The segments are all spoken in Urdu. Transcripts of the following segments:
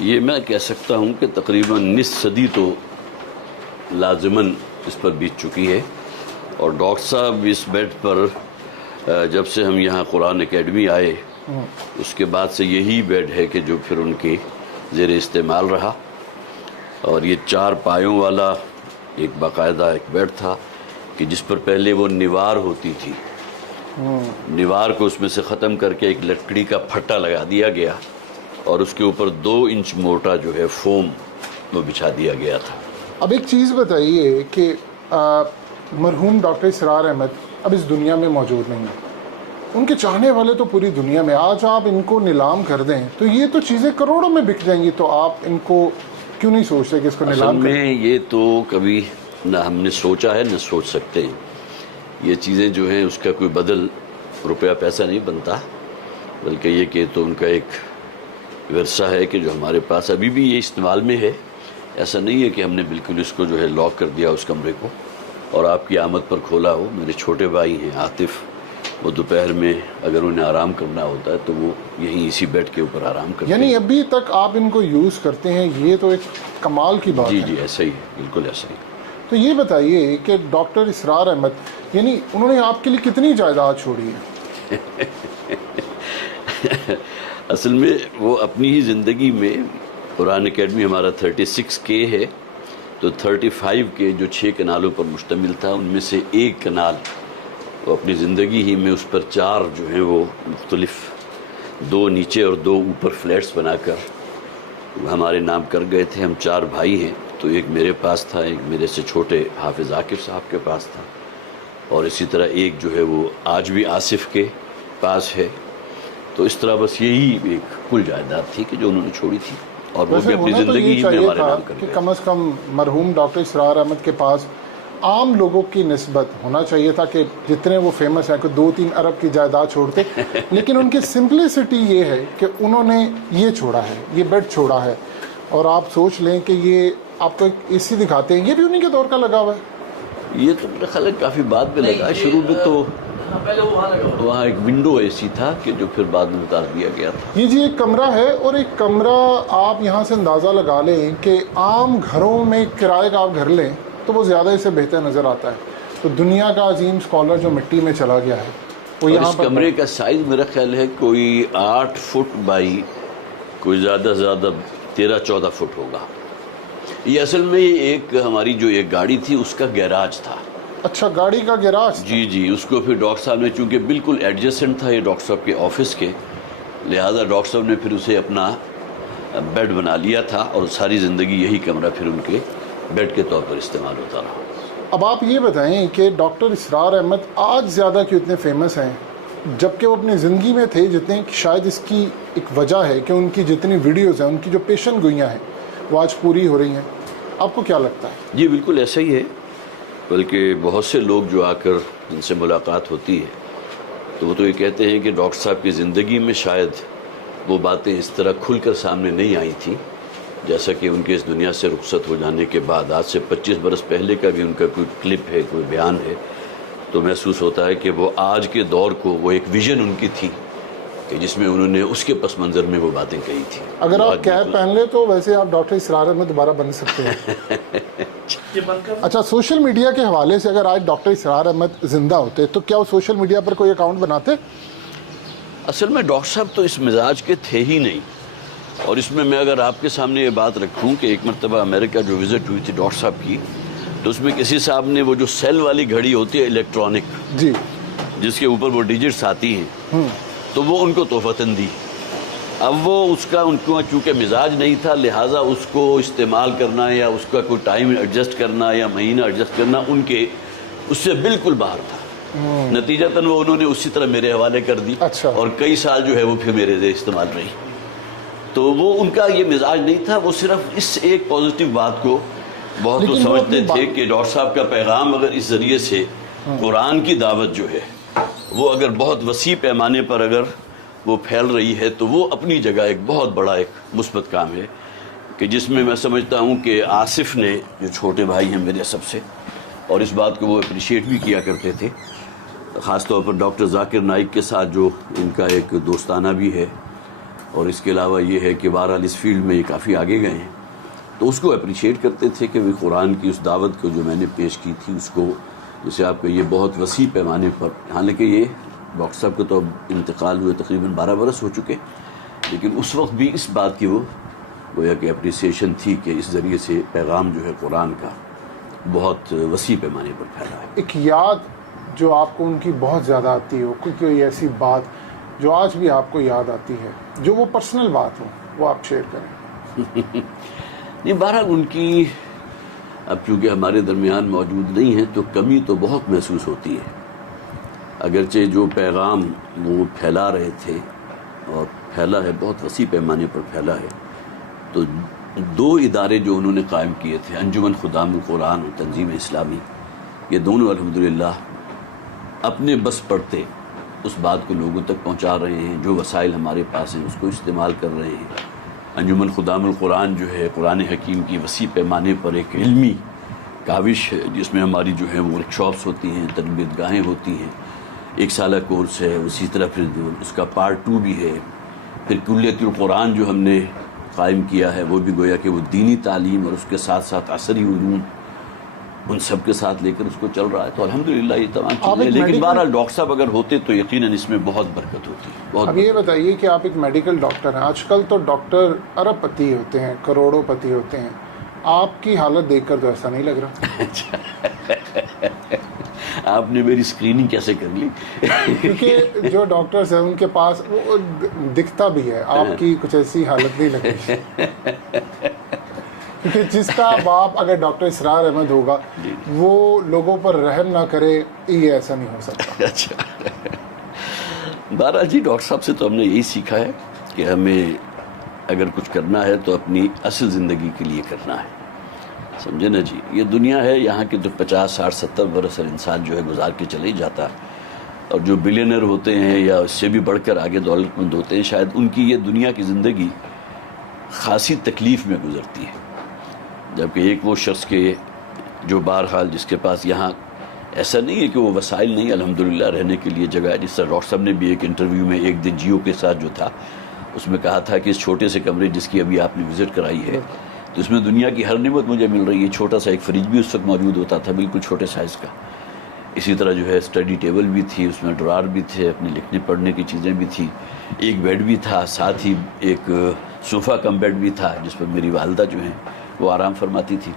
یہ میں کہہ سکتا ہوں کہ تقریباً نصف صدی تو لازماً اس پر بیت چکی ہے، اور ڈاکٹر صاحب اس بیڈ پر جب سے ہم یہاں قرآن اکیڈمی آئے اس کے بعد سے یہی بیڈ ہے کہ جو پھر ان کے زیر استعمال رہا. اور یہ 4 پایوں والا ایک باقاعدہ ایک بیڈ تھا کہ جس پر پہلے وہ نیوار ہوتی تھی، نیوار کو اس میں سے ختم کر کے ایک لکڑی کا پھٹا لگا دیا گیا اور اس کے اوپر 2 انچ موٹا جو ہے فوم وہ بچھا دیا گیا تھا. اب ایک چیز بتائیے کہ مرحوم ڈاکٹر اسرار احمد اب اس دنیا میں موجود نہیں ہیں، ان کے چاہنے والے تو پوری دنیا میں، آج آپ ان کو نیلام کر دیں تو یہ تو چیزیں کروڑوں میں بک جائیں گی، تو آپ ان کو کیوں نہیں سوچتے کہ اس کو نیلام کریں؟ میں یہ تو کبھی نہ ہم نے سوچا ہے نہ سوچ سکتے ہیں. یہ چیزیں جو ہیں اس کا کوئی بدل روپیہ پیسہ نہیں بنتا، بلکہ یہ کہ تو ان کا ایک ورثہ ہے کہ جو ہمارے پاس ابھی بھی یہ استعمال میں ہے. ایسا نہیں ہے کہ ہم نے بالکل اس کو جو ہے لاک کر دیا اس کمرے کو اور آپ کی آمد پر کھولا ہو. میرے چھوٹے بھائی ہیں عاطف، وہ دوپہر میں اگر انہیں آرام کرنا ہوتا ہے تو وہ یہیں اسی بیڈ کے اوپر آرام کرتے ہیں. یعنی ابھی تک آپ ان کو یوز کرتے ہیں، یہ تو ایک کمال کی بات ہے. جی ایسا ہی، بالکل ایسا ہی. تو یہ بتائیے کہ ڈاکٹر اسرار احمد یعنی انہوں نے آپ کے لیے کتنی جائیداد چھوڑی ہے؟ اصل میں وہ اپنی ہی زندگی میں، قرآن اکیڈمی ہمارا 36K ہے، تو 35K جو 6 کنالوں پر مشتمل تھا ان میں سے ایک کنال وہ اپنی زندگی ہی میں اس پر 4 جو ہیں وہ مختلف 2 نیچے اور 2 اوپر فلیٹس بنا کر ہمارے نام کر گئے تھے. ہم 4 بھائی ہیں، تو ایک میرے پاس تھا، ایک میرے سے چھوٹے حافظ عاقب صاحب کے پاس تھا، اور اسی طرح ایک جو ہے وہ آج بھی آصف کے پاس ہے. تو اس طرح بس یہی ایک کل جائیداد تھی کہ جو انہوں نے چھوڑی تھی، اور وہ بھی اپنی زندگی ہی میں ہمارے نام کر کہ گئے. کم از کم مرحوم ڈاکٹر اسرار احمد کے پاس عام لوگوں کی نسبت ہونا چاہیے تھا کہ جتنے وہ فیمس ہیں کہ 2-3 ارب کی جائیداد چھوڑتے، لیکن ان کی سمپلسٹی یہ ہے کہ انہوں نے یہ چھوڑا ہے، یہ بیڈ چھوڑا ہے. اور آپ سوچ لیں کہ یہ آپ کو ایک AC دکھاتے ہیں، یہ بھی انہیں کے دور کا لگا ہوا ہے. یہ تو میرا خیال ہے کافی بعد میں لگا. شروع میں تو وہاں ایک ونڈو AC تھا کہ جو پھر بعد میں اتار دیا گیا تھا. یہ جی ایک کمرہ ہے، اور ایک کمرہ آپ یہاں سے اندازہ لگا لیں کہ عام گھروں میں کرائے کا آپ گھر لیں تو وہ زیادہ اسے بہتر نظر آتا ہے. تو دنیا کا عظیم اسکالر جو مٹی میں چلا گیا ہے وہ یہاں پر، اس کمرے کا سائز میرا خیال ہے کوئی 8 فٹ بائی کوئی زیادہ سے زیادہ 13-14 فٹ ہوگا. یہ اصل میں ایک ہماری جو ایک گاڑی تھی اس کا گیراج تھا. اچھا، گاڑی کا گیراج؟ جی اس کو پھر ڈاکٹر صاحب نے، چونکہ بالکل ایڈجسٹنٹ تھا یہ ڈاکٹر صاحب کے آفس کے، لہذا ڈاکٹر صاحب نے پھر اسے اپنا بیڈ بنا لیا تھا، اور ساری زندگی یہی کمرہ پھر ان کے بیڈ کے طور پر استعمال ہوتا رہا. اب آپ یہ بتائیں کہ ڈاکٹر اسرار احمد آج زیادہ کیوں اتنے فیمس ہیں جبکہ وہ اپنی زندگی میں تھے جتنے؟ شاید اس کی ایک وجہ ہے کہ ان کی جتنی ویڈیوز ہیں، ان کی جو پیشن گوئیاں ہیں وہ آج پوری ہو رہی ہیں. آپ کو کیا لگتا ہے؟ جی بالکل ایسا ہی ہے، بلکہ بہت سے لوگ جو آ کر جن سے ملاقات ہوتی ہے تو وہ تو یہ کہتے ہیں کہ ڈاکٹر صاحب کی زندگی میں شاید وہ باتیں اس طرح کھل کر سامنے نہیں آئی تھیں جیسا کہ ان کے اس دنیا سے رخصت ہو جانے کے بعد. آج سے 25 برس پہلے کا بھی ان کا کوئی کلپ ہے، کوئی بیان ہے، تو محسوس ہوتا ہے کہ وہ آج کے دور کو، وہ ایک ویژن ان کی تھی کہ جس میں انہوں نے اس کے پس منظر میں وہ باتیں کہی تھیں. اگر آپ کیپ پہن لیں تو ویسے آپ ڈاکٹر اسرار احمد دوبارہ بن سکتے ہیں. اچھا، سوشل میڈیا کے حوالے سے اگر آج ڈاکٹر اسرار احمد زندہ ہوتے تو کیا وہ سوشل میڈیا پر کوئی اکاؤنٹ بناتے؟ اصل میں ڈاکٹر صاحب تو اس مزاج کے تھے ہی نہیں. اور اس میں اگر آپ کے سامنے یہ بات رکھوں کہ ایک مرتبہ امریکہ جو وزٹ ہوئی تھی ڈاکٹر صاحب کی، تو اس میں کسی صاحب نے وہ جو سیل والی گھڑی ہوتی ہے الیکٹرانک، جی، جس کے اوپر وہ ڈیجٹس آتی ہیں، تو وہ ان کو تحفتاً دی. اب وہ اس کا ان کو چونکہ مزاج نہیں تھا، لہٰذا اس کو استعمال کرنا یا اس کا کوئی ٹائم ایڈجسٹ کرنا یا مہینہ ایڈجسٹ کرنا ان کے اس سے بالکل باہر تھا. نتیجتاً وہ انہوں نے اسی طرح میرے حوالے کر دی، اور کئی سال جو ہے وہ پھر میرے سے استعمال رہی. تو وہ ان کا یہ مزاج نہیں تھا. وہ صرف اس ایک پازیٹیو بات کو بہت تو سمجھتے تھے کہ ڈاکٹر صاحب کا پیغام اگر اس ذریعے سے قرآن کی دعوت جو ہے وہ اگر بہت وسیع پیمانے پر اگر وہ پھیل رہی ہے تو وہ اپنی جگہ ایک بہت بڑا ایک مثبت کام ہے کہ جس میں میں سمجھتا ہوں کہ آصف نے، جو چھوٹے بھائی ہیں میرے سب سے، اور اس بات کو وہ اپریشیٹ بھی کیا کرتے تھے، خاص طور پر ڈاکٹر ذاکر نائک کے ساتھ جو ان کا ایک دوستانہ بھی ہے، اور اس کے علاوہ یہ ہے کہ بہرحال اس فیلڈ میں یہ کافی آگے گئے ہیں، تو اس کو اپریشیٹ کرتے تھے کہ وہ قرآن کی اس دعوت کو جو میں نے پیش کی تھی اس کو، جیسے آپ کا یہ بہت وسیع پیمانے پر، حالانکہ یہ ڈاکٹر صاحب کا تو اب انتقال ہوئے تقریباً 12 برس ہو چکے، لیکن اس وقت بھی اس بات کی وہ گویا کہ اپریسیشن تھی کہ اس ذریعے سے پیغام جو ہے قرآن کا بہت وسیع پیمانے پر پھیلا ہے۔ ایک یاد جو آپ کو ان کی بہت زیادہ آتی ہو، کوئی ایسی بات جو آج بھی آپ کو یاد آتی ہے، جو وہ پرسنل بات ہو، وہ آپ شیئر کریں۔ نہیں، بہرحال ان کی اب چونکہ ہمارے درمیان موجود نہیں ہیں تو کمی تو بہت محسوس ہوتی ہے، اگرچہ جو پیغام وہ پھیلا رہے تھے اور پھیلا ہے، بہت وسیع پیمانے پر پھیلا ہے، تو 2 ادارے جو انہوں نے قائم کیے تھے، انجمن خدام القرآن اور تنظیم اسلامی، یہ دونوں الحمدللہ اپنے بس پڑتے اس بات کو لوگوں تک پہنچا رہے ہیں، جو وسائل ہمارے پاس ہیں اس کو استعمال کر رہے ہیں۔ انجمن خدام القرآن جو ہے قرآن حکیم کی وسیع پیمانے پر ایک علمی کاوش ہے، جس میں ہماری جو ہے ورک شاپس ہوتی ہیں، تربیت گاہیں ہوتی ہیں، 1 سالہ کورس ہے، اسی طرح پھر اس کا پارٹ 2 بھی ہے، پھر کلیت القرآن جو ہم نے قائم کیا ہے وہ بھی گویا کہ وہ دینی تعلیم اور اس کے ساتھ ساتھ عصری علوم ان سب کے ساتھ لے کر اس کو چل رہا ہے، تو الحمدللہ یہ تمام چیزیں، لیکن بہرحال ڈاکٹر صاحب اگر ہوتے تو یقیناً اس میں بہت برکت ہوتی ہے۔ اب یہ بتائیے کہ آپ ایک میڈیکل ڈاکٹر ہیں، آج کل تو ڈاکٹر ارب پتی ہوتے ہیں، کروڑوں پتی ہوتے ہیں، آپ کی حالت دیکھ کر تو ایسا نہیں لگ رہا۔ آپ نے میری اسکریننگ کیسے کر لی؟ کیونکہ جو ڈاکٹرز ہیں ان کے پاس وہ دکھتا بھی ہے، آپ کی کچھ ایسی حالت نہیں لگ رہی، کیونکہ جس کا باپ اگر ڈاکٹر اسرار احمد ہوگا وہ لوگوں پر رحم نہ کرے، یہ ایسا نہیں ہو سکتا۔ اچھا، بہرحال جی ڈاکٹر صاحب سے تو ہم نے یہی سیکھا ہے کہ ہمیں اگر کچھ کرنا ہے تو اپنی اصل زندگی کے لیے کرنا ہے، سمجھے نا جی۔ یہ دنیا ہے، یہاں کے جو 50 60 70 برس انسان جو ہے گزار کے چلے ہی جاتا ہے، اور جو بلینئر ہوتے ہیں یا اس سے بھی بڑھ کر آگے دولت مند ہوتے ہیں، شاید ان کی یہ دنیا کی زندگی خاصی تکلیف میں گزرتی ہے، جبکہ ایک وہ شخص کے جو بہرحال جس کے پاس یہاں ایسا نہیں ہے کہ وہ وسائل نہیں، الحمدللہ رہنے کے لیے جگہ ہے، جس طرح ڈاکٹر صاحب نے بھی ایک انٹرویو میں ایک دن جیو کے ساتھ جو تھا اس میں کہا تھا کہ اس چھوٹے سے کمرے جس کی ابھی آپ نے وزٹ کرائی ہے تو اس میں دنیا کی ہر نعمت مجھے مل رہی ہے، چھوٹا سا ایک فریج بھی اس وقت موجود ہوتا تھا، بالکل چھوٹے سائز کا، اسی طرح جو ہے اسٹڈی ٹیبل بھی تھی، اس میں ڈرار بھی تھے، اپنے لکھنے پڑھنے کی چیزیں بھی تھی، ایک بیڈ بھی تھا، ساتھ ہی ایک صوفہ کم بیڈ بھی تھا جس پر میری والدہ جو ہیں وہ آرام فرماتی تھی،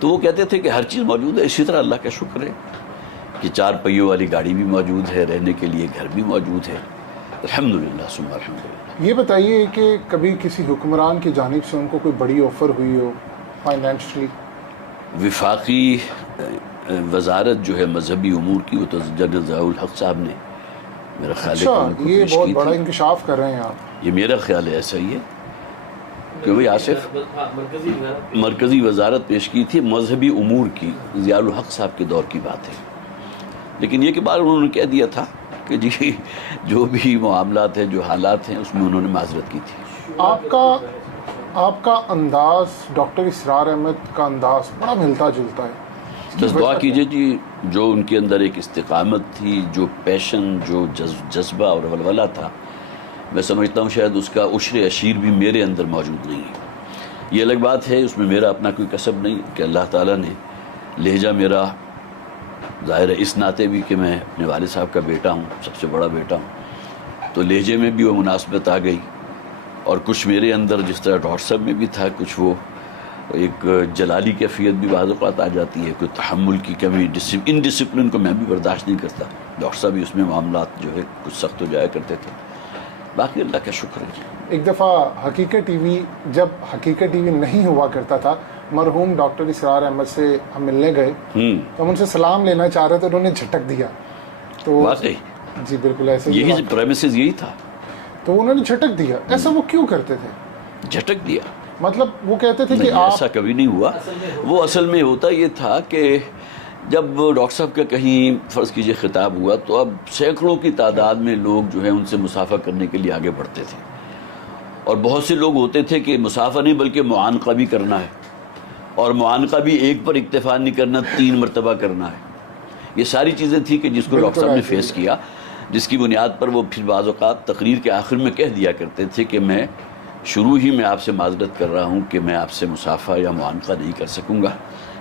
تو وہ کہتے تھے کہ ہر چیز موجود ہے۔ اسی طرح اللہ کا شکر ہے کہ 4 پہیوں والی گاڑی بھی موجود ہے، رہنے کے لیے گھر بھی موجود ہے، الحمدللہ ثم الحمدللہ۔ یہ بتائیے کہ کبھی کسی حکمران کی جانب سے ان کو کوئی بڑی آفر ہوئی ہو فائنینشلی؟ وفاقی وزارت جو ہے مذہبی امور کی، وہ تو جنرل ضیاء الحق صاحب نے میرا خیال ہے کہ ان کو یہ پیش بہت کی بڑا تھی۔ انکشاف کر رہے ہیں آپ۔ یہ میرا خیال ہے ایسا ہی ہے کہ بھئی آصف مرکزی وزارت پیش کی تھی مذہبی امور کی، ضیاء الحق صاحب کے دور کی بات ہے، لیکن یہ کہ بعد انہوں نے کہہ دیا تھا کہ جی جو بھی معاملات ہیں، جو حالات ہیں، اس میں انہوں نے معذرت کی تھی۔ آپ کا انداز ڈاکٹر اسرار احمد کا انداز بڑا ملتا جلتا ہے، بس دعا کیجئے جی، جو ان کے اندر ایک استقامت تھی، جو پیشن، جو جذبہ اور ولولہ تھا، میں سمجھتا ہوں شاید اس کا عشر عشیر بھی میرے اندر موجود نہیں ہے۔ یہ الگ بات ہے، اس میں میرا اپنا کوئی کسب نہیں کہ اللہ تعالیٰ نے لہجہ میرا ظاہر ہے اس ناطے بھی کہ میں اپنے والد صاحب کا بیٹا ہوں، سب سے بڑا بیٹا ہوں، تو لہجے میں بھی وہ مناسبت آ گئی، اور کچھ میرے اندر جس طرح ڈاکٹر صاحب میں بھی تھا، کچھ وہ ایک جلالی کیفیت بھی بعض اوقات آ جاتی ہے، کوئی تحمل کی کمی، ان ڈسپلن کو میں بھی برداشت نہیں کرتا، ڈاکٹر صاحب بھی اس میں معاملات جو ہے کچھ سخت ہو جایا کرتے تھے، باقی اللہ کا شکر ہے۔ ایک دفعہ حقیقت ٹی وی، جب حقیقت ٹی وی نہیں ہوا کرتا تھا، مرحوم ڈاکٹر اسرار احمد سے ہم ملنے گئے تو ہم ان سے سلام لینا چاہ رہے تھے، انہوں نے جھٹک دیا، تو واقعی جی بالکل ایسے یہی پریمیسز یہی تھا، تو انہوں نے جھٹک دیا۔ ایسا وہ کیوں کرتے تھے؟ جھٹک دیا؟ مطلب وہ کہتے تھے کہ نہیں، آپ، ایسا کبھی نہیں ہوا، وہ اصل میں ہوتا یہ تھا کہ جب ڈاکٹر صاحب کا کہیں فرض کیجئے خطاب ہوا تو اب سینکڑوں کی تعداد میں لوگ جو ہے ان سے مسافہ کرنے کے لیے آگے بڑھتے تھے، اور بہت سے لوگ ہوتے تھے کہ مسافہ نہیں بلکہ معانقہ بھی کرنا ہے، اور معانقہ بھی ایک پر اکتفا نہیں کرنا، 3 مرتبہ کرنا ہے۔ یہ ساری چیزیں تھیں کہ جس کو ڈاکٹر صاحب نے فیس کیا، جس کی بنیاد پر وہ پھر بعض اوقات تقریر کے آخر میں کہہ دیا کرتے تھے کہ میں شروع ہی میں آپ سے معذرت کر رہا ہوں کہ میں آپ سے مصافحہ یا معانقہ نہیں کر سکوں گا،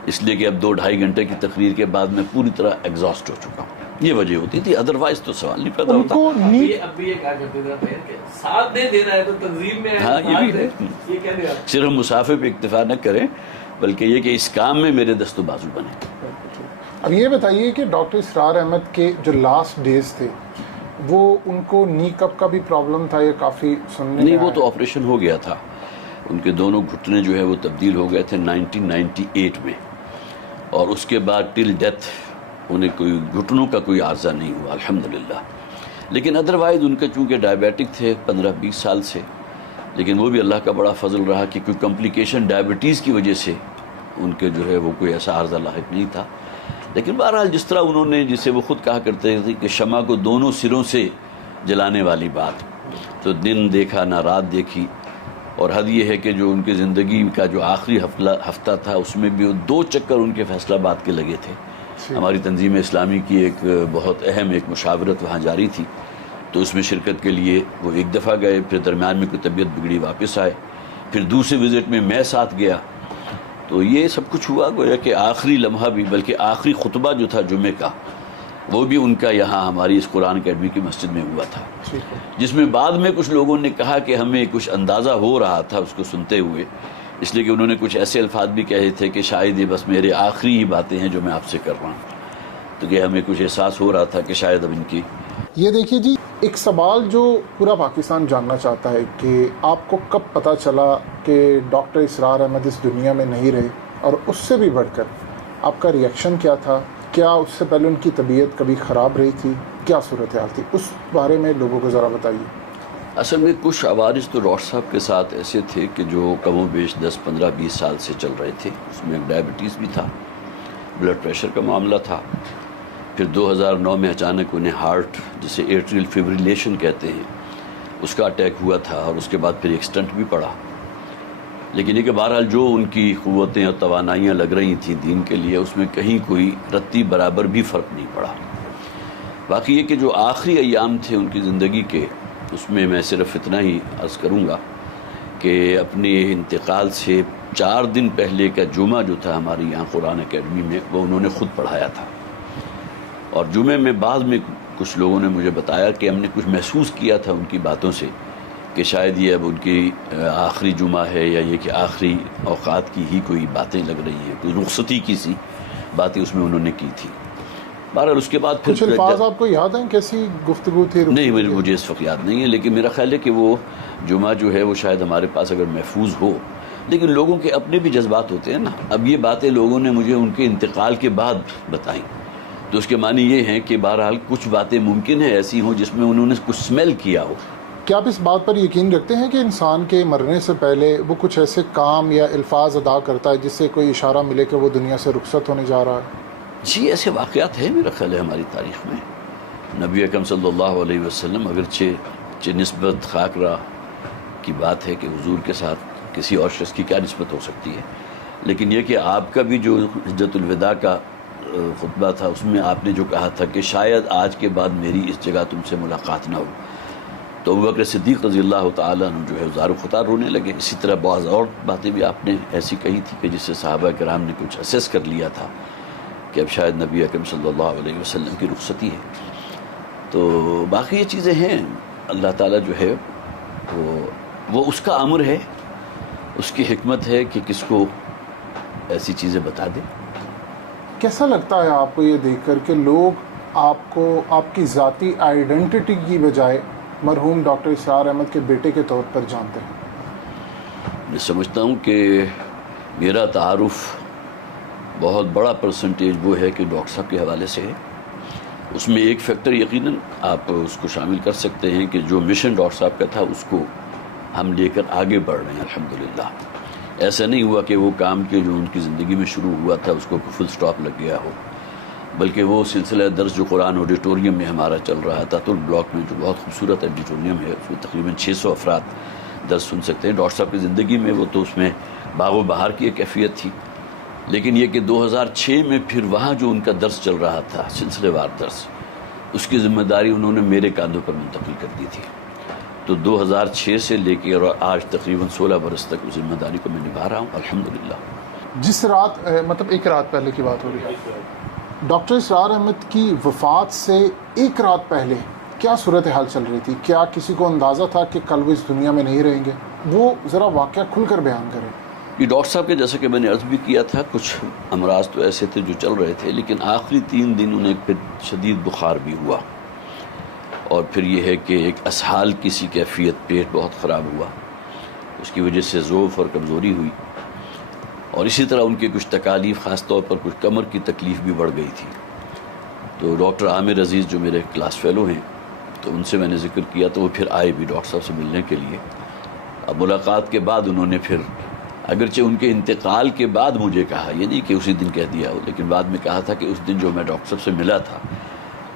اس لیے کہ اب 2-2.5 گھنٹے کی تقریر کے بعد میں پوری طرح ایگزاسٹ ہو چکا ہوں. یہ وجہ ہوتی تھی، ادروائز تو سوال نہیں پیدا ہوتا. اب بھی یہ کہا کرتے تھے کہ ساتھ نہیں دینا ہے تو تنظیم میں ہاں یہ بھی ہے، یہ کہہ دیا. صرف مسافر پہ اکتفا نہ کریں بلکہ یہ کہ اس کام میں میرے دست و بازو بنے. اب یہ بتائیے کہ ڈاکٹر اسرار احمد کے جو لاسٹ ڈیز تھے وہ ان کو نی کپ کا بھی پرابلم تھا، یہ کافی سننے نہیں، وہ تو آپریشن ہو گیا تھا، ان کے دونوں گھٹنے جو ہے وہ تبدیل ہو گئے تھے 1998 میں، اور اس کے بعد ٹل ڈیتھ انہیں کوئی گھٹنوں کا کوئی عارضہ نہیں ہوا الحمدللہ. لیکن ادروائز ان کا چونکہ ڈائبیٹک تھے 15-20 سال سے، لیکن وہ بھی اللہ کا بڑا فضل رہا کہ کوئی کمپلیکیشن ڈائبٹیز کی وجہ سے ان کے جو ہے وہ کوئی ایسا عارضہ لاحق نہیں تھا. لیکن بہرحال جس طرح انہوں نے، جسے وہ خود کہا کرتے تھے کہ شمع کو دونوں سروں سے جلانے والی بات، تو دن دیکھا نہ رات دیکھی. اور حد یہ ہے کہ جو ان کی زندگی کا جو آخری ہفتہ تھا اس میں بھی 2 چکر ان کے فیصلہ باد کے لگے تھے. ہماری تنظیم اسلامی کی ایک بہت اہم ایک مشاورت وہاں جاری تھی، تو اس میں شرکت کے لیے وہ 1 دفعہ گئے، پھر درمیان میں کوئی طبیعت بگڑی واپس آئے، پھر دوسرے وزٹ میں میں ساتھ گیا. تو یہ سب کچھ ہوا، گویا کہ آخری لمحہ بھی، بلکہ آخری خطبہ جو تھا جمعے کا وہ بھی ان کا یہاں ہماری اس قرآن اکیڈمی کی مسجد میں ہوا تھا، جس میں بعد میں کچھ لوگوں نے کہا کہ ہمیں کچھ اندازہ ہو رہا تھا اس کو سنتے ہوئے، اس لیے کہ انہوں نے کچھ ایسے الفاظ بھی کہے تھے کہ شاید یہ بس میرے آخری ہی باتیں ہیں جو میں آپ سے کر رہا ہوں. تو کہ ہمیں کچھ احساس ہو رہا تھا کہ شاید اب ان کی. یہ دیکھیے جی، ایک سوال جو پورا پاکستان جاننا چاہتا ہے کہ آپ کو کب پتہ چلا کہ ڈاکٹر اسرار احمد اس دنیا میں نہیں رہے، اور اس سے بھی بڑھ کر آپ کا ریئیکشن کیا تھا؟ کیا اس سے پہلے ان کی طبیعت کبھی خراب رہی تھی؟ کیا صورتحال تھی؟ اس بارے میں لوگوں کو ذرا بتائیے. اصل میں کچھ عوارض تو ڈاکٹر صاحب کے ساتھ ایسے تھے کہ جو کم و بیش 10-15-20 سال سے چل رہے تھے. اس میں ڈائبٹیز بھی تھا، بلڈ پریشر کا معاملہ تھا، پھر 2009 میں اچانک انہیں ہارٹ، جسے ایٹریل فیبریلیشن کہتے ہیں، اس کا اٹیک ہوا تھا، اور اس کے بعد پھر ایک سٹنٹ بھی پڑا. لیکن یہ کہ بہرحال جو ان کی قوتیں اور توانائیاں لگ رہی تھیں دین کے لیے، اس میں کہیں کوئی رتی برابر بھی فرق نہیں پڑا. باقی یہ کہ جو آخری ایام تھے ان کی زندگی کے، اس میں میں صرف اتنا ہی عرض کروں گا کہ اپنے انتقال سے 4 دن پہلے کا جمعہ جو تھا ہماری یہاں قرآن اکیڈمی میں، وہ انہوں نے خود پڑھایا تھا. اور جمعے میں بعد میں کچھ لوگوں نے مجھے بتایا کہ ہم نے کچھ محسوس کیا تھا ان کی باتوں سے کہ شاید یہ اب ان کی آخری جمعہ ہے، یا یہ کہ آخری اوقات کی ہی کوئی باتیں لگ رہی ہیں، کوئی رخصتی کی سی باتیں اس میں انہوں نے کی تھی. بہرحال اس کے بعد پھر کچھ الفاظ آپ کو یاد ہیں کیسی گفتگو تھی؟ نہیں، مجھے اس وقت یاد نہیں ہے، لیکن میرا خیال ہے کہ وہ جمعہ جو ہے وہ شاید ہمارے پاس اگر محفوظ ہو. لیکن لوگوں کے اپنے بھی جذبات ہوتے ہیں نا. اب یہ باتیں لوگوں نے مجھے ان کے انتقال کے بعد بتائیں، تو اس کے معنی یہ ہیں کہ بہرحال کچھ باتیں ممکن ہے ایسی ہوں جس میں انہوں نے کچھ سمیل کیا ہو. کیا آپ اس بات پر یقین رکھتے ہیں کہ انسان کے مرنے سے پہلے وہ کچھ ایسے کام یا الفاظ ادا کرتا ہے جس سے کوئی اشارہ ملے کہ وہ دنیا سے رخصت ہونے جا رہا ہے؟ جی، ایسے واقعات ہیں میرا خیال ہے ہماری تاریخ میں. نبی اکرم صلی اللہ علیہ وسلم، اگرچہ نسبت خاک راہ کی بات ہے کہ حضور کے ساتھ کسی اور شخص کی کیا نسبت ہو سکتی ہے، لیکن یہ کہ آپ کا بھی جو حجۃ الوداع کا خطبہ تھا اس میں آپ نے جو کہا تھا کہ شاید آج کے بعد میری اس جگہ تم سے ملاقات نہ ہو، تو ابوبکر صدیق رضی اللہ تعالیٰ عنہ جو ہے زار و خطار رونے لگے. اسی طرح بعض اور باتیں بھی آپ نے ایسی کہی تھی کہ جس سے صحابہ کرام نے کچھ اسیس کر لیا تھا کہ اب شاید نبی اکرم صلی اللہ علیہ وسلم کی رخصتی ہے. تو باقی یہ چیزیں ہیں، اللہ تعالیٰ جو ہے وہ اس کا امر ہے، اس کی حکمت ہے کہ کس کو ایسی چیزیں بتا دے. کیسا لگتا ہے آپ کو یہ دیکھ کر کہ لوگ آپ کو آپ کی ذاتی آئیڈینٹی کی بجائے مرحوم ڈاکٹر اسرار احمد کے بیٹے کے طور پر جانتے ہیں؟ میں سمجھتا ہوں کہ میرا تعارف بہت بڑا پرسنٹیج وہ ہے کہ ڈاکٹر صاحب کے حوالے سے ہے. اس میں ایک فیکٹر یقیناً آپ اس کو شامل کر سکتے ہیں کہ جو مشن ڈاکٹر صاحب کا تھا اس کو ہم لے کر آگے بڑھ رہے ہیں الحمدللہ. ایسا نہیں ہوا کہ وہ کام کے جو ان کی زندگی میں شروع ہوا تھا اس کو فل سٹاپ لگ گیا ہو، بلکہ وہ سلسلہ درس جو قرآن آڈیٹوریم میں ہمارا چل رہا تھا، تل بلاک میں جو بہت خوبصورت آڈیٹوریم ہے، اس میں تقریباً 600 افراد درس سن سکتے ہیں. ڈاکٹر صاحب کی زندگی میں وہ تو اس میں باغ و بہار کی ایک کیفیت تھی. لیکن یہ کہ 2006 میں پھر وہاں جو ان کا درس چل رہا تھا، سلسلے وار درس، اس کی ذمہ داری انہوں نے میرے کاندھوں پر منتقل کر دی تھی. تو 2006 سے لے کے اور آج تقریباً 16 برس تک اس ذمہ داری کو میں نبھا رہا ہوں الحمدللہ. جس رات مطلب ایک رات پہلے کی بات ہو رہی ہے، ڈاکٹر اسرار احمد کی وفات سے ایک رات پہلے کیا صورتحال چل رہی تھی؟ کیا کسی کو اندازہ تھا کہ کل وہ اس دنیا میں نہیں رہیں گے؟ وہ ذرا واقعہ کھل کر بیان کریں. یہ ڈاکٹر صاحب کے جیسا کہ میں نے عرض بھی کیا تھا، کچھ امراض تو ایسے تھے جو چل رہے تھے، لیکن آخری 3 دن انہیں پھر شدید بخار بھی ہوا، اور پھر یہ ہے کہ ایک اسہال کسی کیفیت، پیٹ بہت خراب ہوا، اس کی وجہ سے ضعف اور کمزوری ہوئی، اور اسی طرح ان کے کچھ تکالیف، خاص طور پر کچھ کمر کی تکلیف بھی بڑھ گئی تھی. تو ڈاکٹر عامر عزیز جو میرے کلاس فیلو ہیں، تو ان سے میں نے ذکر کیا تو وہ پھر آئے بھی ڈاکٹر صاحب سے ملنے کے لیے. اب ملاقات کے بعد انہوں نے پھر اگرچہ ان کے انتقال کے بعد مجھے کہا، یہ نہیں کہ اسی دن کہہ دیا ہو، لیکن بعد میں کہا تھا کہ اس دن جو میں ڈاکٹر صاحب سے ملا تھا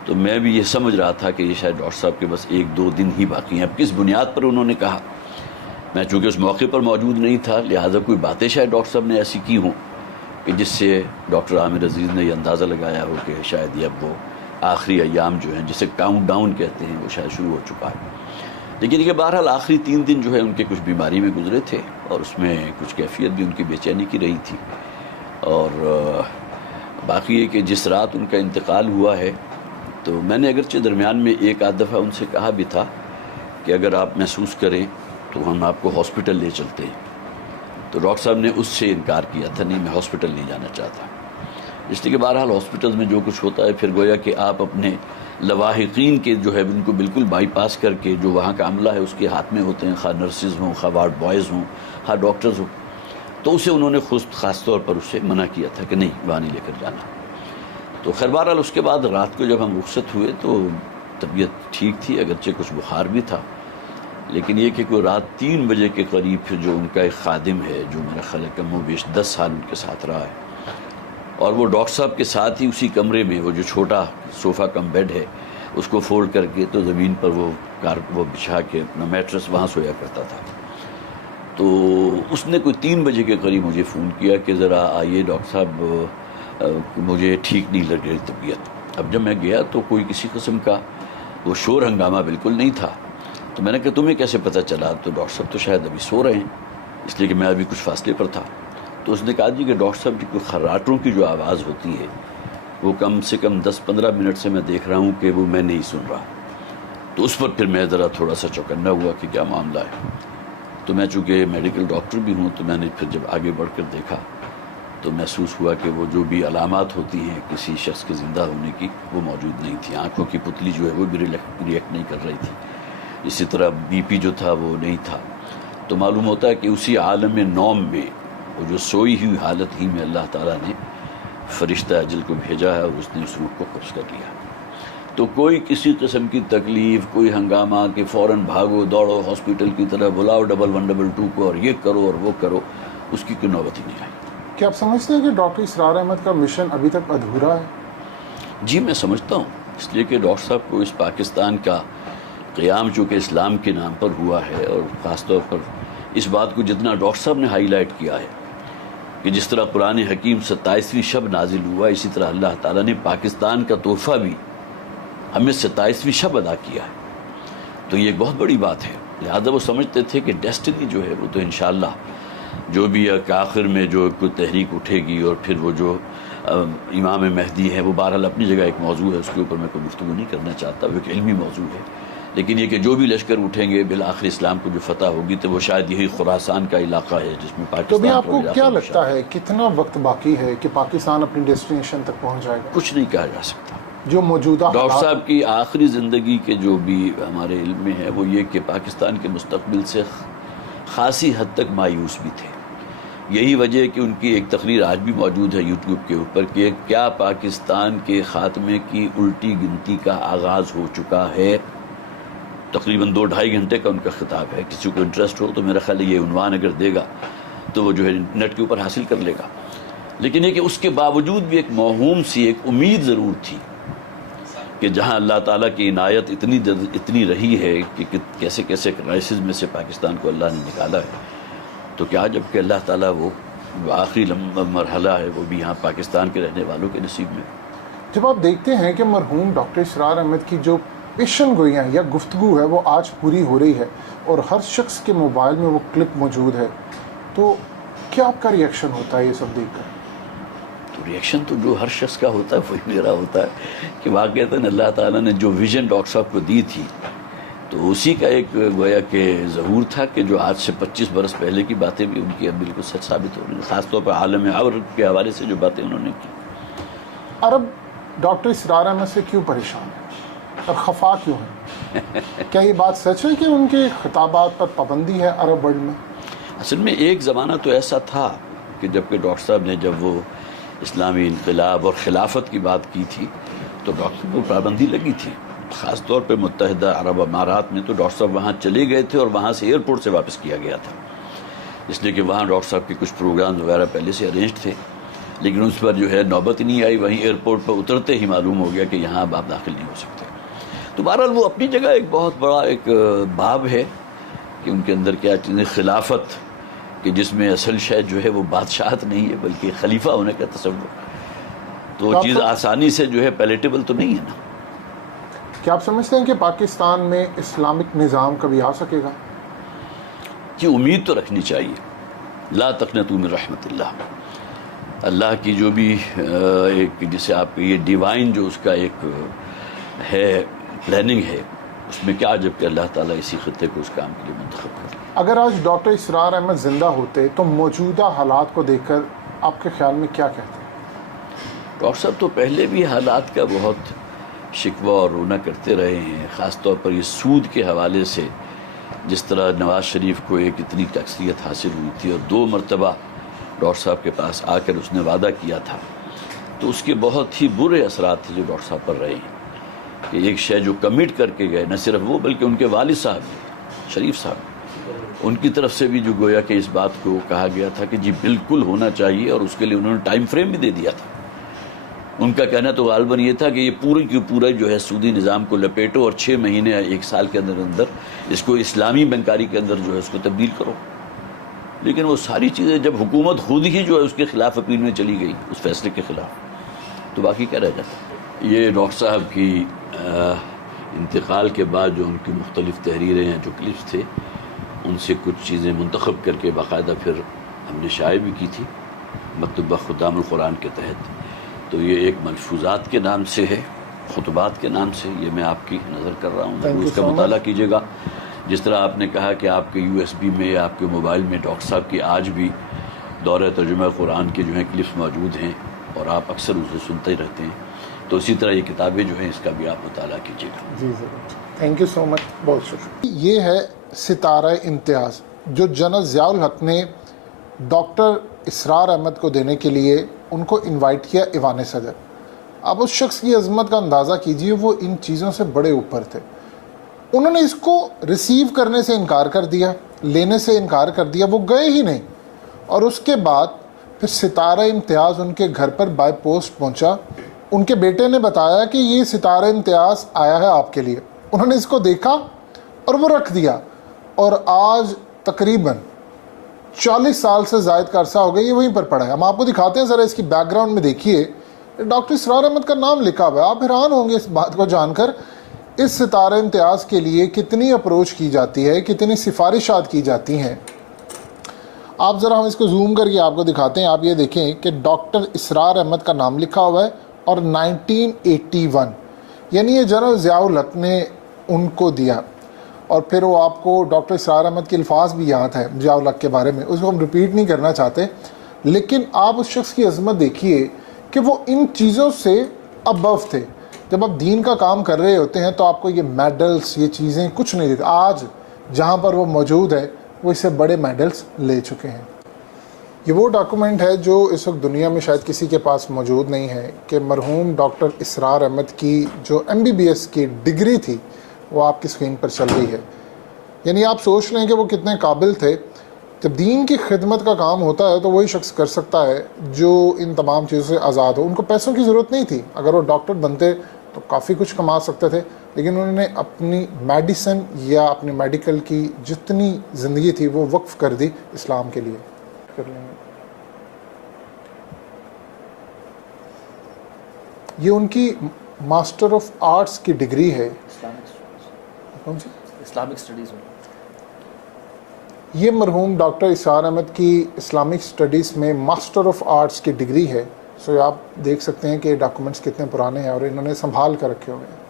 تو میں بھی یہ سمجھ رہا تھا کہ یہ شاید ڈاکٹر صاحب کے بس 1-2 دن ہی باقی ہیں. اب کس بنیاد پر انہوں نے کہا، میں چونکہ اس موقع پر موجود نہیں تھا، لہٰذا کوئی باتیں شاید ڈاکٹر صاحب نے ایسی کی ہوں کہ جس سے ڈاکٹر عامر عزیز نے یہ اندازہ لگایا ہو کہ شاید یہ اب وہ آخری ایام جو ہیں، جسے کاؤنٹ ڈاؤن کہتے ہیں، وہ شاید شروع ہو چکا ہے. لیکن یہ بہرحال آخری 3 دن جو ہے ان کے کچھ بیماری میں گزرے تھے، اور اس میں کچھ کیفیت بھی ان کی بے چینی کی رہی تھی. اور باقی یہ کہ جس رات ان کا انتقال ہوا ہے، تو میں نے اگرچہ درمیان میں 1-8 دفعہ ان سے کہا بھی تھا کہ اگر آپ محسوس کریں تو ہم آپ کو ہاسپٹل لے چلتے ہیں. تو ڈاکٹر صاحب نے اس سے انکار کیا تھا، نہیں میں ہاسپٹل نہیں جانا چاہتا، اس لیے کہ بہرحال ہاسپٹل میں جو کچھ ہوتا ہے پھر گویا کہ آپ اپنے لواحقین کے جو ہے ان کو بالکل بائی پاس کر کے جو وہاں کا عملہ ہے اس کے ہاتھ میں ہوتے ہیں، خواہ نرسز ہوں، خواہ وارڈ بوائز ہوں، خواہ ڈاکٹرز ہوں. تو اسے انہوں نے خاص طور پر اسے منع کیا تھا کہ نہیں وہاں نہیں لے کر جانا. تو خیر بہرحال اس کے بعد رات کو جب ہم رخصت ہوئے تو طبیعت ٹھیک تھی، اگرچہ کچھ بخار بھی تھا، لیکن یہ کہ کوئی رات 3 بجے کے قریب پھر جو ان کا ایک خادم ہے جو میرا خیال ہے کم و بیش 10 سال ان کے ساتھ رہا ہے، اور وہ ڈاکٹر صاحب کے ساتھ ہی اسی کمرے میں وہ جو چھوٹا صوفہ کم بیڈ ہے اس کو فولڈ کر کے تو زمین پر وہ بچھا کے اپنا میٹرس وہاں سویا کرتا تھا. تو اس نے کوئی 3 بجے کے قریب مجھے فون کیا کہ ذرا آئیے ڈاکٹر صاحب، مجھے ٹھیک نہیں لگ رہی طبیعت. اب جب میں گیا تو کوئی کسی قسم کا وہ شور ہنگامہ بالکل نہیں تھا. تو میں نے کہا تمہیں کیسے پتہ چلا؟ تو ڈاکٹر صاحب تو شاید ابھی سو رہے ہیں، اس لیے کہ میں ابھی کچھ فاصلے پر تھا. تو اس نے کہا جی کہ ڈاکٹر صاحب کی کوئی خراٹوں کی جو آواز ہوتی ہے وہ کم سے کم 10-15 منٹ سے میں دیکھ رہا ہوں کہ وہ میں نہیں سن رہا. تو اس پر پھر میں ذرا تھوڑا سا چوکنا ہوا کہ کیا معاملہ ہے. تو میں چونکہ میڈیکل ڈاکٹر بھی ہوں تو میں نے پھر جب آگے بڑھ کر دیکھا تو محسوس ہوا کہ وہ جو بھی علامات ہوتی ہیں کسی شخص کے زندہ ہونے کی وہ موجود نہیں تھی. آنکھوں کی پتلی جو ہے وہ بھی ریئیکٹ نہیں کر رہی تھی، اسی طرح بی پی جو تھا وہ نہیں تھا. تو معلوم ہوتا ہے کہ اسی عالم نوم میں وہ جو سوئی ہوئی حالت ہی میں اللہ تعالیٰ نے فرشتہ اجل کو بھیجا ہے اور اس نے اس روح کو قبض کر لیا. تو کوئی کسی قسم کی تکلیف، کوئی ہنگامہ کہ فوراً بھاگو دوڑو ہاسپٹل کی طرح، بلاؤ 11122 کو اور یہ کرو اور وہ کرو، اس کی کوئی نوبت ہی نہیں آئی. کیا آپ سمجھتے ہیں کہ ڈاکٹر اسرار احمد کا مشن ابھی تک ادھورا ہے؟ جی میں سمجھتا ہوں، اس لیے کہ ڈاکٹر صاحب کو اس پاکستان کا قیام چونکہ اسلام کے نام پر ہوا ہے، اور خاص طور پر اس بات کو جتنا ڈاکٹر صاحب نے ہائی لائٹ کیا ہے کہ جس طرح قرآن حکیم 27ویں شب نازل ہوا، اسی طرح اللہ تعالیٰ نے پاکستان کا تحفہ بھی ہمیں 27ویں شب ادا کیا ہے. تو یہ ایک بہت بڑی بات ہے. لہذا وہ سمجھتے تھے کہ ڈیسٹنی جو ہے وہ تو انشاءاللہ جو بھی آخر میں جو کوئی تحریک اٹھے گی، اور پھر وہ جو امام مہدی ہے وہ بہرحال اپنی جگہ ایک موضوع ہے، اس کے اوپر میں کوئی گفتگو نہیں کرنا چاہتا، وہ ایک علمی موضوع ہے. لیکن یہ کہ جو بھی لشکر اٹھیں گے بالآخر اسلام کو جو فتح ہوگی تو وہ شاید یہی خراسان کا علاقہ ہے جس میں پاکستان. تو بھی آپ کو کیا لگتا ہے کتنا وقت باقی ہے کہ پاکستان اپنی ڈیسٹینیشن تک پہنچ جائے گا؟ کچھ نہیں کہا جا سکتا. جو موجودہ ڈاکٹر صاحب کی آخری زندگی کے جو بھی ہمارے علم میں ہے وہ یہ کہ پاکستان کے مستقبل سے خاصی حد تک مایوس بھی تھے. یہی وجہ ہے کہ ان کی ایک تقریر آج بھی موجود ہے یوٹیوب کے اوپر کہ کیا پاکستان کے خاتمے کی الٹی گنتی کا آغاز ہو چکا ہے. تقریباً 2-2.5 گھنٹے کا ان کا خطاب ہے. کسی کو انٹرسٹ ہو تو میرا خیال ہے یہ عنوان اگر دے گا تو وہ جو ہے نیٹ کے اوپر حاصل کر لے گا. لیکن یہ کہ اس کے باوجود بھی ایک موہوم سی ایک امید ضرور تھی کہ جہاں اللہ تعالیٰ کی عنایت اتنی رہی ہے کہ کیسے کیسے کرائسس میں سے پاکستان کو اللہ نے نکالا ہے، تو کیا جب کہ اللہ تعالیٰ وہ آخری مرحلہ ہے وہ بھی یہاں پاکستان کے رہنے والوں کے نصیب میں. جب آپ دیکھتے ہیں کہ مرحوم ڈاکٹر اسرار احمد کی جو پیشن گوئیاں یا گفتگو ہے وہ آج پوری ہو رہی ہے اور ہر شخص کے موبائل میں وہ کلپ موجود ہے، تو کیا آپ کا ریئیکشن ہوتا ہے یہ سب دیکھ کر؟ تو ریئیکشن تو جو ہر شخص کا ہوتا ہے وہی میرا ہوتا ہے کہ واقعتاً اللہ تعالیٰ نے جو ویژن ڈاکٹر صاحب کو دی تھی تو اسی کا ایک گویا کہ ظہور تھا کہ جو آج سے 25 برس پہلے کی باتیں بھی ان کی اب بالکل سچ ثابت ہو رہی ہیں، خاص طور پر عالم عرب کے حوالے سے جو باتیں انہوں نے کی۔ عرب ڈاکٹر اسرار احمد سے کیوں پریشان ہے اور خفا کیوں ہے؟ کیا یہ بات سچ ہے کہ ان کے خطابات پر پابندی ہے عرب ورلڈ میں؟ اصل میں ایک زمانہ تو ایسا تھا کہ جب کہ ڈاکٹر صاحب نے جب وہ اسلامی انقلاب اور خلافت کی بات کی تھی تو ڈاکٹر کو پابندی لگی تھی، خاص طور پہ متحدہ عرب امارات میں تو ڈاکٹر صاحب وہاں چلے گئے تھے اور وہاں سے ایئرپورٹ سے واپس کیا گیا تھا، اس لیے کہ وہاں ڈاکٹر صاحب کے کچھ پروگرام وغیرہ پہلے سے ارینج تھے، لیکن اس پر جو ہے نوبت نہیں آئی، وہیں ایئرپورٹ پر اترتے ہی معلوم ہو گیا کہ یہاں اب آپ داخل نہیں ہو سکتے۔ تو بہرحال وہ اپنی جگہ ایک بہت بڑا ایک باب ہے کہ ان کے اندر کیا چیزیں، خلافت کہ جس میں اصل شے جو ہے وہ بادشاہت نہیں ہے بلکہ خلیفہ ہونے کا تصور، تو وہ چیز آسانی سے جو ہے پیلیٹیبل تو نہیں ہے نا۔ کیا آپ سمجھتے ہیں کہ پاکستان میں اسلامک نظام کبھی آ سکے گا؟ جی امید تو رکھنی چاہیے، لا تقنطوا من رحمت اللہ، اللہ کی جو بھی ایک جسے آپ یہ ڈیوائن جو اس کا ایک ہے پلاننگ ہے، اس میں کیا عجب کہ اللہ تعالیٰ اسی خطے کو اس کام کے لیے منتخب کر۔ اگر آج ڈاکٹر اسرار احمد زندہ ہوتے تو موجودہ حالات کو دیکھ کر آپ کے خیال میں کیا کہتے ہیں؟ ڈاکٹر صاحب تو پہلے بھی حالات کا بہت شکوہ اور رونا کرتے رہے ہیں، خاص طور پر یہ سود کے حوالے سے، جس طرح نواز شریف کو ایک اتنی اکثریت حاصل ہوئی تھی اور 2 مرتبہ ڈاکٹر صاحب کے پاس آ کر اس نے وعدہ کیا تھا، تو اس کے بہت ہی برے اثرات تھے جو ڈاکٹر صاحب پر رہے ہیں کہ ایک شے جو کمٹ کر کے گئے، نہ صرف وہ بلکہ ان کے والد صاحب شریف صاحب، ان کی طرف سے بھی جو گویا کہ اس بات کو کہا گیا تھا کہ جی بالکل ہونا چاہیے، اور اس کے لیے انہوں نے ٹائم فریم بھی دے دیا تھا۔ ان کا کہنا تو غالباً یہ تھا کہ یہ پوری کی پورا جو ہے سودی نظام کو لپیٹو اور 6 مہینے یا 1 سال کے اندر اندر اس کو اسلامی بینکاری کے اندر جو ہے اس کو تبدیل کرو، لیکن وہ ساری چیزیں جب حکومت خود ہی جو ہے اس کے خلاف اپیل میں چلی گئی، اس فیصلے کے خلاف، تو باقی کیا رہ جاتا۔ یہ ڈاکٹر صاحب کی انتقال کے بعد جو ان کی مختلف تحریریں ہیں، جو کلپس تھے، ان سے کچھ چیزیں منتخب کر کے باقاعدہ پھر ہم نے شائع بھی کی تھی مکتبہ خدام القرآن کے تحت۔ تو یہ ایک ملفوظات کے نام سے ہے، خطبات کے نام سے، یہ میں آپ کی نظر کر رہا ہوں، اس کا مطالعہ کیجیے گا۔ جس طرح آپ نے کہا کہ آپ کے USB میں، آپ کے موبائل میں ڈاکٹر صاحب کی آج بھی دورہ ترجمہ قرآن کے جو ہیں کلپس موجود ہیں اور آپ اکثر اسے سنتے ہی رہتے ہیں، تو اسی طرح یہ کتابیں جو ہیں اس کا بھی آپ مطالعہ کیجیے گا۔ جی ضرور، تھینک یو سو مچ، بہت شکریہ۔ یہ ہے ستارہ امتیاز جو جنرل ضیاء الحق نے ڈاکٹر اسرار احمد کو دینے کے لیے ان کو انوائٹ کیا ایوان صدر۔ اب اس شخص کی عظمت کا اندازہ کیجئے، وہ ان چیزوں سے بڑے اوپر تھے۔ انہوں نے اس کو ریسیو کرنے سے انکار کر دیا، لینے سے انکار کر دیا، وہ گئے ہی نہیں، اور اس کے بعد پھر ستارہ امتیاز ان کے گھر پر بائی پوسٹ پہنچا۔ ان کے بیٹے نے بتایا کہ یہ ستارہ امتیاز آیا ہے آپ کے لیے، انہوں نے اس کو دیکھا اور وہ رکھ دیا، اور آج تقریباً 40 سال سے زائد کا عرصہ ہو گیا یہ وہیں پر پڑا ہے۔ ہم آپ کو دکھاتے ہیں، ذرا اس کی بیک گراؤنڈ میں دیکھیے، ڈاکٹر اسرار احمد کا نام لکھا ہوا ہے۔ آپ حیران ہوں گے اس بات کو جان کر، اس ستارہ امتیاز کے لیے کتنی اپروچ کی جاتی ہے، کتنی سفارشات کی جاتی ہیں۔ آپ ذرا ہم اس کو زوم کر کے آپ کو دکھاتے ہیں، آپ یہ دیکھیں کہ ڈاکٹر اسرار احمد کا نام لکھا ہوا ہے اور 1981، یعنی یہ جنرل ضیاء الحق نے ان کو دیا۔ اور پھر وہ آپ کو ڈاکٹر اسرار احمد کے الفاظ بھی یاد ہے ضیاء الحق کے بارے میں، اس کو ہم ریپیٹ نہیں کرنا چاہتے، لیکن آپ اس شخص کی عظمت دیکھیے کہ وہ ان چیزوں سے ابو تھے۔ جب آپ دین کا کام کر رہے ہوتے ہیں تو آپ کو یہ میڈلز، یہ چیزیں کچھ نہیں دیتے۔ آج جہاں پر وہ موجود ہے وہ اس سے بڑے میڈلز لے چکے ہیں۔ یہ وہ ڈاکومنٹ ہے جو اس وقت دنیا میں شاید کسی کے پاس موجود نہیں ہے کہ مرحوم ڈاکٹر اسرار احمد کی جو MBBS کی ڈگری تھی وہ آپ کی اسکرین پر چل رہی ہے۔ یعنی آپ سوچ لیں کہ وہ کتنے قابل تھے۔ جب دین کی خدمت کا کام ہوتا ہے تو وہی شخص کر سکتا ہے جو ان تمام چیزوں سے آزاد ہو۔ ان کو پیسوں کی ضرورت نہیں تھی، اگر وہ ڈاکٹر بنتے تو کافی کچھ کما سکتے تھے، لیکن انہوں نے اپنی میڈیسن یا اپنی میڈیکل کی جتنی زندگی تھی وہ وقف کر دی اسلام کے لیے۔ یہ ان کی ماسٹر آف آرٹس کی ڈگری ہے. کون سی؟ اسلامک اسٹڈیز میں. یہ مرحوم ڈاکٹر اسرار احمد کی اسلامک اسٹڈیز میں ماسٹر آف آرٹس کی ڈگری ہے. سو آپ دیکھ سکتے ہیں کہ ڈاکومنٹس کتنے پرانے ہیں اور انہوں نے سنبھال کر رکھے ہوئے ہیں.